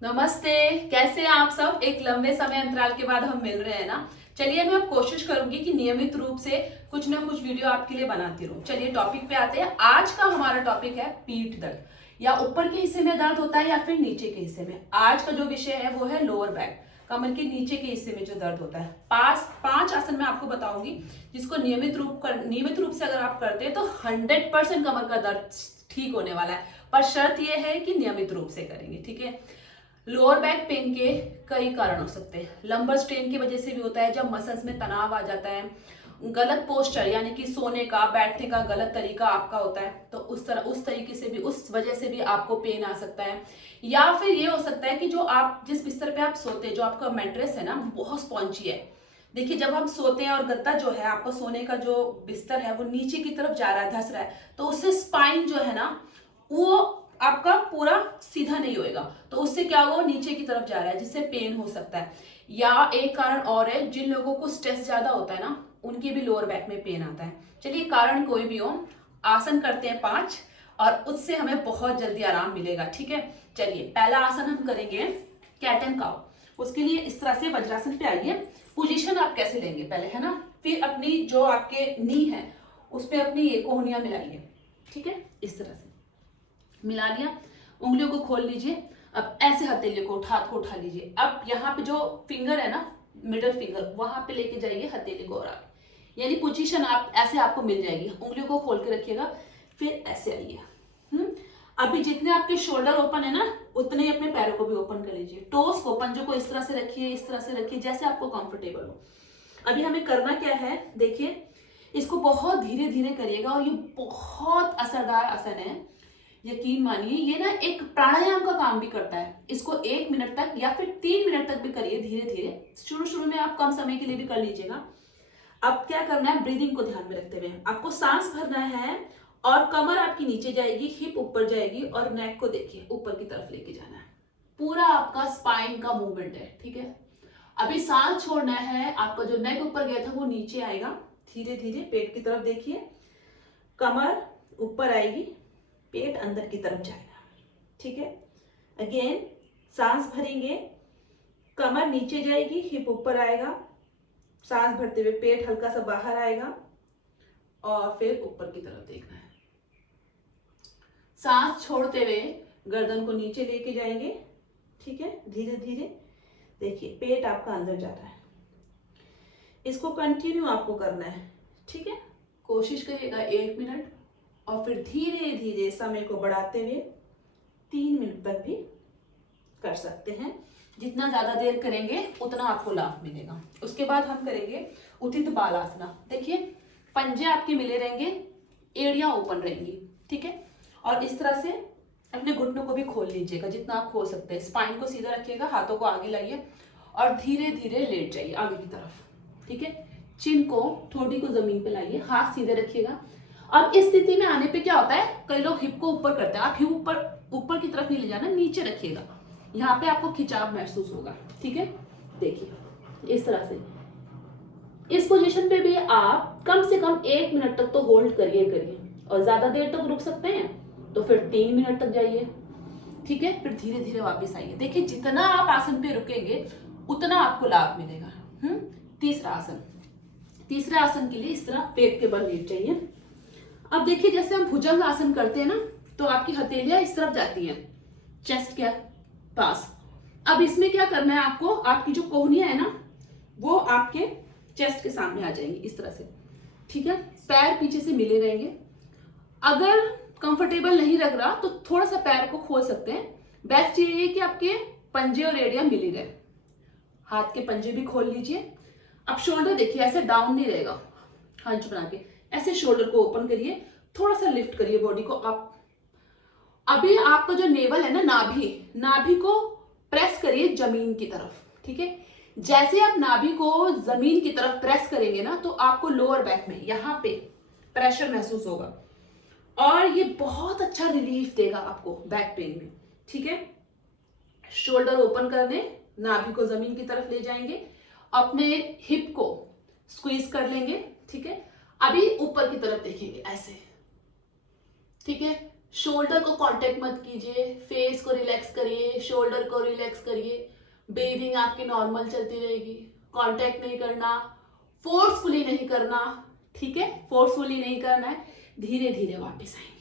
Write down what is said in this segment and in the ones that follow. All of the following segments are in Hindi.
नमस्ते। कैसे हैं आप सब? एक लंबे समय अंतराल के बाद हम मिल रहे हैं ना। चलिए, मैं अब कोशिश करूंगी कि नियमित रूप से कुछ ना कुछ वीडियो आपके लिए बनाती रहूं। चलिए टॉपिक पे आते हैं। आज का हमारा टॉपिक है पीठ दर्द। या ऊपर के हिस्से में दर्द होता है या फिर नीचे के हिस्से में। आज का जो विषय है वो है लोअर बैक, कमर के नीचे के हिस्से में जो दर्द होता है। पांच आसन मैं आपको बताऊंगी जिसको नियमित रूप से अगर आप करते हैं तो 100% कमर का दर्द ठीक होने वाला है। पर शर्त यह है कि नियमित रूप से करेंगे, ठीक है। लोअर बैक पेन के कई कारण हो सकते हैं। लंबर स्ट्रेन की वजह से भी होता है, जब मसल्स में तनाव आ जाता है। गलत पोस्चर यानी कि सोने का बैठने का गलत तरीका आपका होता है, तो उस तरीके से भी, उस वजह से भी आपको पेन आ सकता है। या फिर ये हो सकता है कि जो आप जिस बिस्तर पे आप सोते हैं, जो आपका मैट्रेस है ना, वो बहुत स्पॉन्जी है। देखिए, जब हम सोते हैं और गद्दा जो है आपका सोने का जो बिस्तर है वो नीचे की तरफ जा रहा है, धस रहा है, तो उससे स्पाइन जो है ना वो आपका पूरा सीधा नहीं होएगा, तो उससे क्या होगा, वो नीचे की तरफ जा रहा है जिससे पेन हो सकता है। या एक कारण और है, जिन लोगों को स्ट्रेस ज्यादा होता है ना, उनके भी लोअर बैक में पेन आता है। चलिए, कारण कोई भी हो, आसन करते हैं 5 और उससे हमें बहुत जल्दी आराम मिलेगा, ठीक है। चलिए, पहला आसन हम करेंगे कैट एंड काउ। उसके लिए इस तरह से वज्रासन पे आइए। पोजीशन आप कैसे लेंगे पहले, है ना। फिर अपनी जो आपके नी है उस पे अपनी ये कोहनियां मिलाइए, ठीक है। इस तरह से मिला लिया, उंगलियों को खोल लीजिए। अब ऐसे हथेली को हाथ को उठा लीजिए। अब यहाँ पे जो फिंगर है ना, मिडल फिंगर, वहां पे लेके जाइए हथेली को, और आप यानी पोजीशन आप ऐसे आपको मिल जाएगी। उंगलियों को खोल के रखिएगा, फिर ऐसे आइए। अभी जितने आपके शोल्डर ओपन है ना, उतने ही अपने पैरों को भी ओपन कर लीजिए। टोस को, पंजों को इस तरह से रखिए, इस तरह से रखिए जैसे आपको कंफर्टेबल हो। अभी हमें करना क्या है, देखिए, इसको बहुत धीरे धीरे करिएगा और ये बहुत असरदार आसन है। यकीन मानिए, ये ना एक प्राणायाम का काम भी करता है। इसको 1 मिनट तक या फिर 3 मिनट तक भी करिए धीरे धीरे। शुरू में आप कम समय के लिए भी कर लीजिएगा। अब क्या करना है, ब्रीदिंग को ध्यान में रखते हुए आपको सांस भरना है और कमर आपकी नीचे जाएगी, हिप ऊपर जाएगी और नेक को देखिए ऊपर की तरफ लेके जाना है। पूरा आपका स्पाइन का मूवमेंट है, ठीक है। अभी सांस छोड़ना है, आपका जो नेक ऊपर गया था वो नीचे आएगा। धीरे धीरे पेट की तरफ देखिए, कमर ऊपर आएगी, पेट अंदर की तरफ जाएगा, ठीक है। अगेन सांस भरेंगे, कमर नीचे जाएगी, हिप ऊपर आएगा, सांस भरते हुए पेट हल्का सा बाहर आएगा और फिर ऊपर की तरफ देखना है। सांस छोड़ते हुए गर्दन को नीचे लेके जाएंगे, ठीक है। धीरे धीरे देखिए पेट आपका अंदर जा रहा है। इसको कंटिन्यू आपको करना है, ठीक है। कोशिश करिएगा 1 मिनट और फिर धीरे धीरे समय को बढ़ाते हुए 3 मिनट तक भी कर सकते हैं। जितना ज्यादा देर करेंगे उतना आपको लाभ मिलेगा। उसके बाद हम करेंगे उचित बालासना। देखिए, पंजे आपके मिले रहेंगे, एड़ियां ओपन रहेंगी, ठीक है। और इस तरह से अपने घुटनों को भी खोल लीजिएगा जितना आप खोल सकते हैं। स्पाइन को सीधा रखिएगा, हाथों को आगे लाइए और धीरे धीरे लेट जाइए आगे की तरफ, ठीक है। चिन को, ठोड़ी को जमीन पे लाइए, हाथ सीधे रखिएगा। अब इस स्थिति में आने पे क्या होता है, कई लोग हिप को ऊपर करते हैं। आप हिप ऊपर की तरफ नहीं ले जाना, नीचे रखिएगा। यहाँ पे आपको खिंचाव महसूस होगा, ठीक है। देखिए इस तरह से, इस पोजीशन पे भी आप कम से कम 1 मिनट तक तो होल्ड करिए और ज्यादा देर तक रुक सकते हैं तो फिर 3 मिनट तक जाइए, ठीक है। फिर धीरे धीरे वापस आइए। देखिए, जितना आप आसन पे रुकेंगे उतना आपको लाभ मिलेगा। तीसरा आसन, तीसरे आसन के लिए इस तरह पेट के बल लेट जाइए। अब देखिए, जैसे हम भुजंग आसन करते हैं ना, तो आपकी हथेलियां इस तरफ जाती हैं चेस्ट के पास। अब इसमें क्या करना है आपको, आपकी जो कोहनियां है ना वो आपके चेस्ट के सामने आ जाएंगी इस तरह से, ठीक है। पैर पीछे से मिले रहेंगे। अगर कंफर्टेबल नहीं लग रहा तो थोड़ा सा पैर को खोल सकते हैं। बेस्ट ये है कि आपके पंजे और एड़ियां मिली रहे। हाथ के पंजे भी खोल लीजिए। अब शोल्डर देखिए ऐसे डाउन नहीं रहेगा, हंच बना के ऐसे शोल्डर को ओपन करिए, थोड़ा सा लिफ्ट करिए बॉडी को आप। अभी आपका जो नेवल है ना, नाभि को प्रेस करिए जमीन की तरफ, ठीक है। जैसे आप नाभि को जमीन की तरफ प्रेस करेंगे ना, तो आपको लोअर बैक में यहाँ पे प्रेशर महसूस होगा और ये बहुत अच्छा रिलीफ देगा आपको बैक पेन में, ठीक है। शोल्डर ओपन कर दें, नाभि को जमीन की तरफ ले जाएंगे, अपने हिप को स्क्वीज कर लेंगे, ठीक है। अभी ऊपर की तरफ देखेंगे ऐसे, ठीक है। शोल्डर को कांटेक्ट मत कीजिए, फेस को रिलैक्स करिए, शोल्डर को रिलैक्स करिए। ब्रीदिंग आपकी नॉर्मल चलती रहेगी, कांटेक्ट नहीं करना, फोर्सफुली नहीं करना, ठीक है, फोर्सफुली नहीं करना है, धीरे धीरे वापस आएंगे।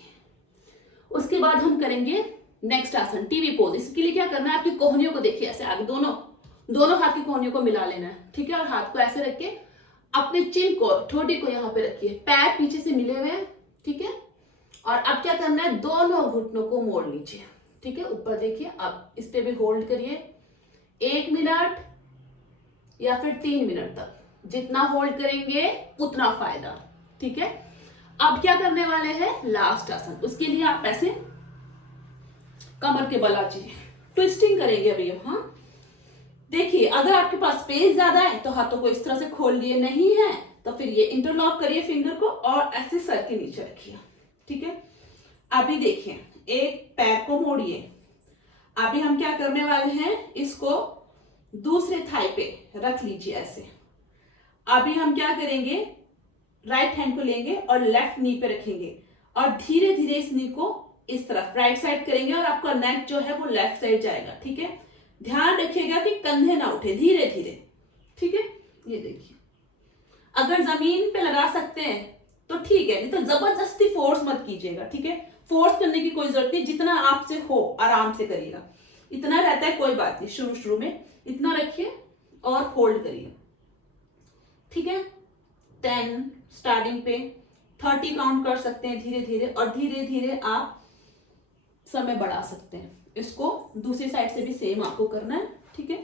उसके बाद हम करेंगे नेक्स्ट आसन, टीवी पोज। इसके लिए क्या करना है, आपकी कोहनियों को देखिए ऐसे आगे, दोनों हाथ की कोहनियों को मिला लेना है, ठीक है, और हाथ को ऐसे रख के अपने चिन को, ठोडी को यहाँ पे रखिए, पैर पीछे से मिले हुए हैं, ठीक है। और अब क्या करना है, दोनों घुटनों को मोड़ लीजिए, ठीक है, ऊपर देखिए। अब इस पे भी होल्ड करिए 1 मिनट या फिर 3 मिनट तक, जितना होल्ड करेंगे उतना फायदा, ठीक है। अब क्या करने वाले हैं, लास्ट आसन। उसके लिए आप ऐसे कमर के बल आइए, ट्विस्टिंग करेंगे अभी हम। हाँ, देखिए, अगर आपके पास स्पेस ज्यादा है तो हाथों को इस तरह से खोल लिए, नहीं है तो फिर ये इंटरलॉक करिए फिंगर को और ऐसे सर के नीचे रखिए, ठीक है। अभी देखिए, एक पैर को मोड़िए। अभी हम क्या करने वाले हैं, इसको दूसरे थाई पे रख लीजिए ऐसे। अभी हम क्या करेंगे, राइट हैंड को लेंगे और लेफ्ट नी पे रखेंगे और धीरे धीरे इस नी को इस तरफ राइट साइड करेंगे और आपका नेक जो है वो लेफ्ट साइड जाएगा, ठीक है। ध्यान रखिएगा कि कंधे ना उठे, धीरे धीरे, ठीक है। ये देखिए, अगर जमीन पे लगा सकते हैं तो ठीक है, नहीं तो जबरदस्ती फोर्स मत कीजिएगा, ठीक है। फोर्स करने की कोई जरूरत नहीं, जितना आपसे हो आराम से करिएगा। इतना रहता है कोई बात नहीं, शुरू में इतना रखिए और होल्ड करिए, ठीक है। 10 स्टार्टिंग पे, 30 काउंट कर सकते हैं धीरे धीरे, और धीरे धीरे आप समय बढ़ा सकते हैं। इसको दूसरी साइड से भी सेम आपको करना है, ठीक है।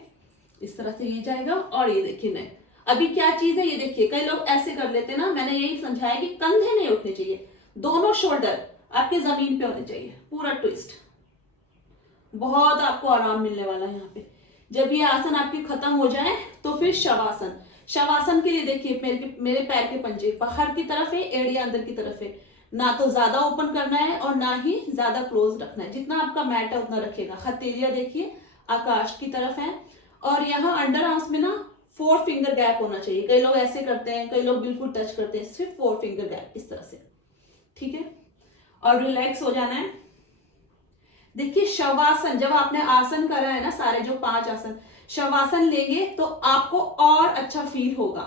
इस तरह से ये जाएगा और ये देखिए नेक। अभी क्या चीज है, ये देखिए, कई लोग ऐसे कर लेते हैं ना, मैंने यही समझाया कि कंधे नहीं उठने चाहिए, दोनों शोल्डर आपके जमीन पे होने चाहिए, पूरा ट्विस्ट। बहुत आपको आराम मिलने वाला है यहाँ पे। जब ये आसन आपके खत्म हो जाए तो फिर शवासन। शवासन के लिए देखिए, मेरे पैर के पंजे बाहर की तरफ है, एड़िया अंदर की तरफ है, ना तो ज्यादा ओपन करना है और ना ही ज्यादा क्लोज रखना है, जितना आपका मैट है उतना रखिएगा। हथेलियां देखिए आकाश की तरफ है, और यहाँ अंडर आर्म्स में ना 4 फिंगर गैप होना चाहिए। कई लोग ऐसे करते हैं, कई लोग बिल्कुल टच करते हैं, सिर्फ 4 फिंगर गैप इस तरह से, ठीक है। और रिलैक्स हो जाना है। देखिए, शवासन, जब आपने आसन करा है ना, सारे जो 5 आसन, शवासन लेंगे तो आपको और अच्छा फील होगा।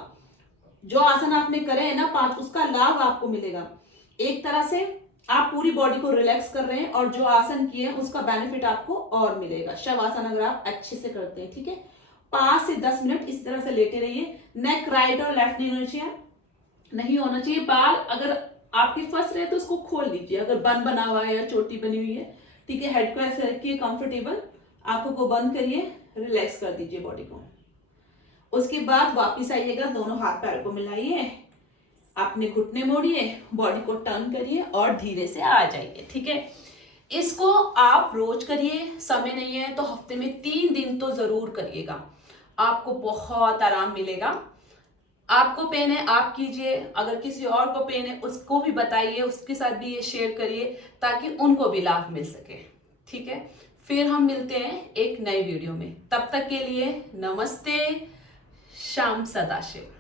जो आसन आपने करे हैं ना 5, उसका लाभ आपको मिलेगा। एक तरह से आप पूरी बॉडी को रिलैक्स कर रहे हैं और जो आसन किए हैं उसका बेनिफिट आपको और मिलेगा, शवासन अगर आप अच्छे से करते हैं, ठीक है। 5 से 10 मिनट इस तरह से लेटे रहिए। नेक राइट और लेफ्ट नहीं होना चाहिए। बाल अगर आपके फंस रहे तो उसको खोल लीजिए, अगर बन बना हुआ है या चोटी बनी हुई है, ठीक है। हेड को ऐसे रखिए कंफर्टेबल, आंखों को बंद करिए, रिलैक्स कर दीजिए बॉडी को। उसके बाद वापिस आइएगा, दोनों हाथ पैरों को मिलाइए, अपने घुटने मोड़िए, बॉडी को टर्न करिए और धीरे से आ जाइए, ठीक है। इसको आप रोज करिए, समय नहीं है तो हफ्ते में 3 दिन तो जरूर करिएगा, आपको बहुत आराम मिलेगा। आपको पेन है आप कीजिए, अगर किसी और को पेन है उसको भी बताइए, उसके साथ भी ये शेयर करिए ताकि उनको भी लाभ मिल सके, ठीक है। फिर हम मिलते हैं एक नए वीडियो में, तब तक के लिए नमस्ते। श्याम सदाशिव।